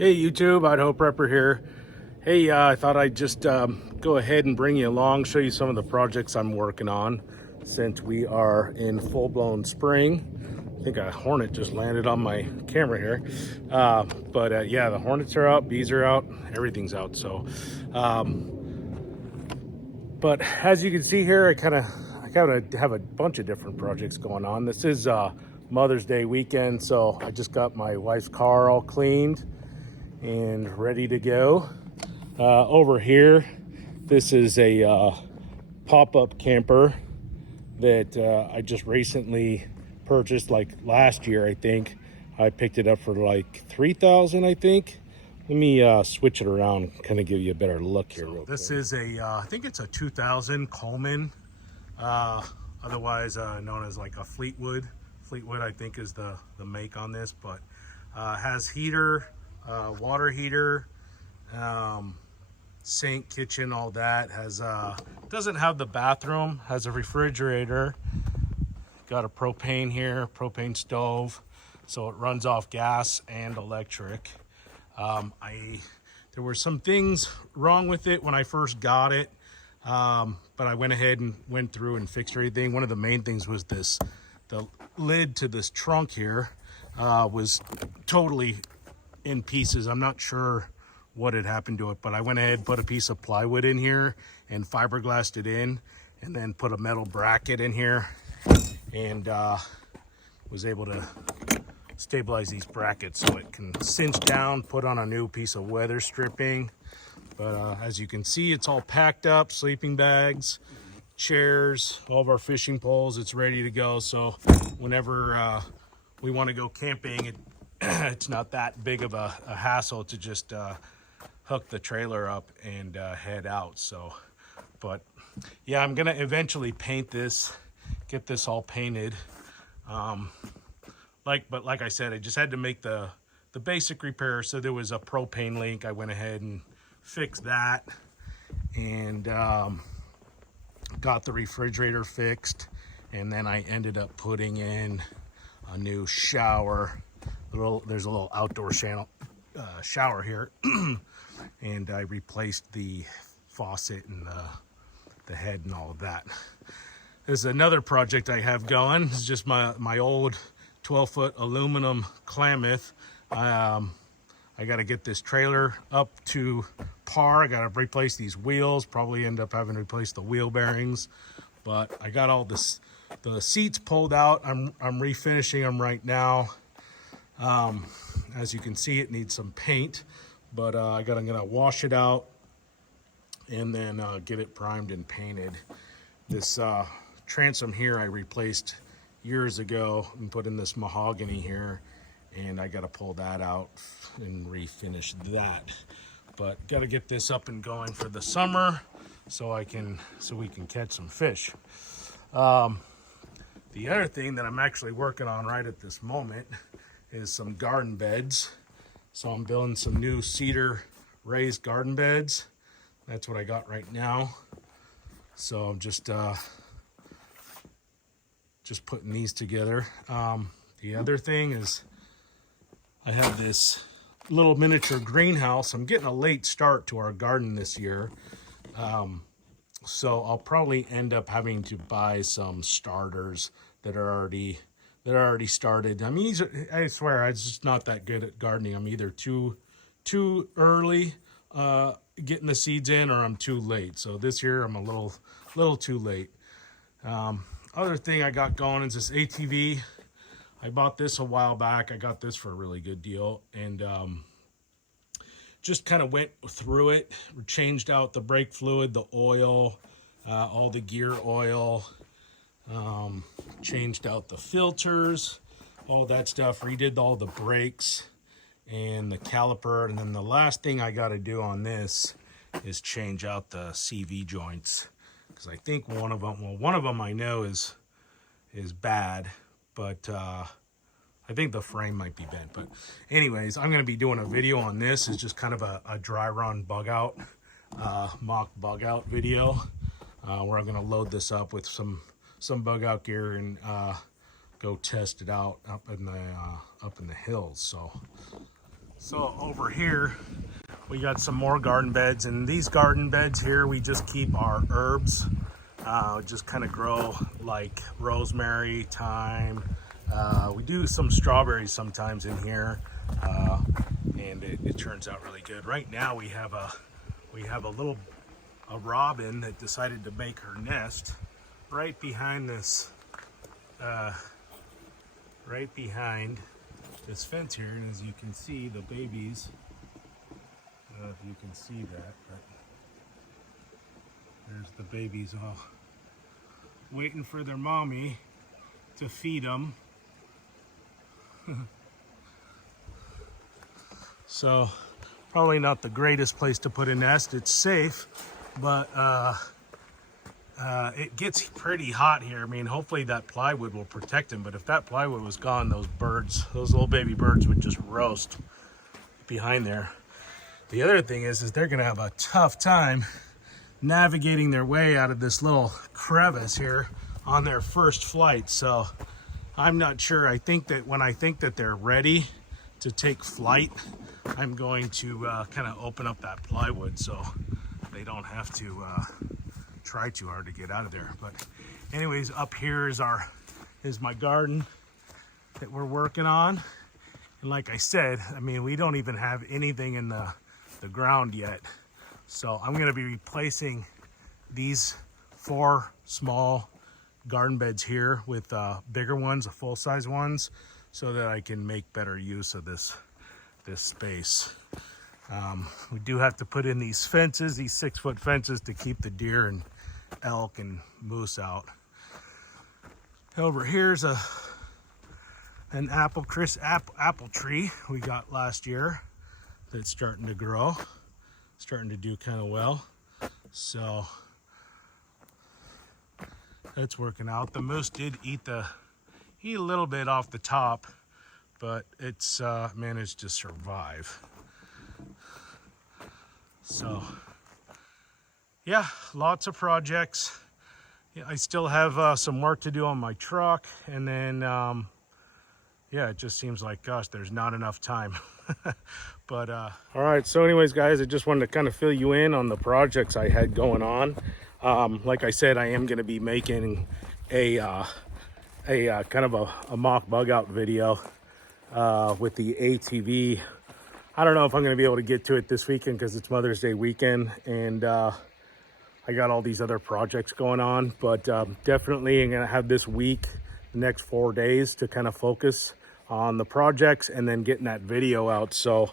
Hey YouTube, Idaho Prepper here. Hey, I thought I'd just go ahead and bring you along, show you some of the projects I'm working on since we are in full-blown spring. I think a hornet just landed on my camera here. Yeah, the hornets are out, bees are out, everything's out. But as you can see here, I kind of have a bunch of different projects going on. This is Mother's Day weekend, so I just got my wife's car all cleaned and ready to go. Over here, this is a pop-up camper that I just recently purchased, like last year. I think I picked it up for like $3,000, I think. Let me switch it around, kind of give you a better look here. This is I think it's a 2000 Coleman, otherwise known as like a Fleetwood. Fleetwood, I think, is the make on this, but has heater, water heater, sink, kitchen, all that. Has doesn't have the bathroom, has a refrigerator, got a propane here, propane stove, so it runs off gas and electric. There were some things wrong with it when I first got it, but I went ahead and went through and fixed everything. One of the main things was the lid to this trunk here was totally in pieces. I'm not sure what had happened to it, but I went ahead, put a piece of plywood in here and fiberglassed it in, and then put a metal bracket in here, and was able to stabilize these brackets so it can cinch down, put on a new piece of weather stripping. But as you can see, it's all packed up, sleeping bags, chairs, all of our fishing poles, it's ready to go. So whenever we want to go camping, it's not that big of a hassle to just hook the trailer up and head out. So, but yeah, I'm gonna eventually paint this, get this all painted. But like I said, I just had to make the basic repair. So there was a propane leak. I went ahead and fixed that, and got the refrigerator fixed, and then I ended up putting in a new shower. There's a little outdoor shower here, and I replaced the faucet and the head and all of that. There's another project I have going. It's just my old 12-foot aluminum Klamath. I got to get this trailer up to par. I got to replace these wheels, probably end up having to replace the wheel bearings, but I got all the seats pulled out. I'm refinishing them right now. As you can see, it needs some paint, but I'm gonna wash it out and then get it primed and painted. This transom here I replaced years ago and put in this mahogany here, and I got to pull that out and refinish that. But got to get this up and going for the summer so we can catch some fish. The other thing that I'm actually working on right at this moment is some garden beds. So I'm building some new cedar raised garden beds. That's what I got right now. So I'm just putting these together. The other thing is I have this little miniature greenhouse. I'm getting a late start to our garden this year. So I'll probably end up having to buy some starters that are already started. I mean, I swear, I'm just not that good at gardening. I'm either too early getting the seeds in, or I'm too late. So this year I'm a little too late. Other thing I got going is this ATV. I bought this a while back. I got this for a really good deal, and just kind of went through it, changed out the brake fluid, the oil, all the gear oil, changed out the filters, all that stuff, redid all the brakes and the caliper. And then the last thing I got to do on this is change out the CV joints, because I think one of them I know is bad, but I think the frame might be bent. But anyways, I'm going to be doing a video on this. It's just kind of a dry run bug out, mock bug out video, where I'm going to load this up with some bug out gear and go test it out up in the hills. So So over here, we got some more garden beds, and these garden beds here, we just keep our herbs. Just kind of grow like rosemary, thyme. We do some strawberries sometimes in here, and it turns out really good. Right now we have a robin that decided to make her nest right behind this fence here, and as you can see, the babies, I don't know if you can see that, but there's the babies all waiting for their mommy to feed them. So probably not the greatest place to put a nest. It's safe, but it gets pretty hot here. I mean, hopefully that plywood will protect them, but if that plywood was gone, those little baby birds would just roast behind there. The other thing is they're gonna have a tough time navigating their way out of this little crevice here on their first flight. So I'm not sure. I think that they're ready to take flight, I'm going to kind of open up that plywood so they don't have to try too hard to get out of there. But anyways, up here is my garden that we're working on. And like I said, I mean, we don't even have anything in the ground yet. So I'm going to be replacing these 4 small garden beds here with bigger ones, the full-size ones, so that I can make better use of this space. We do have to put in these fences, these 6-foot fences, to keep the deer and elk and moose out. Over here's an apple tree we got last year that's starting to grow, starting to do kind of well. So that's working out. The moose did eat a little bit off the top, but it's managed to survive. So yeah, lots of projects. Yeah, I still have some work to do on my truck, and then yeah, it just seems like, gosh, there's not enough time. But all right, so anyways, guys, I just wanted to kind of fill you in on the projects I had going on. Like I said, I am going to be making a kind of a mock bug out video with the ATV. I don't know if I'm going to be able to get to it this weekend because it's Mother's Day weekend, and I got all these other projects going on, but definitely I'm going to have this week, the next 4 days, to kind of focus on the projects and then getting that video out. So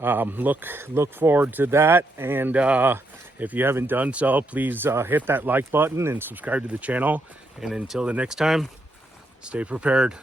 look forward to that, and if you haven't done so, please hit that like button and subscribe to the channel. And until the next time, stay prepared.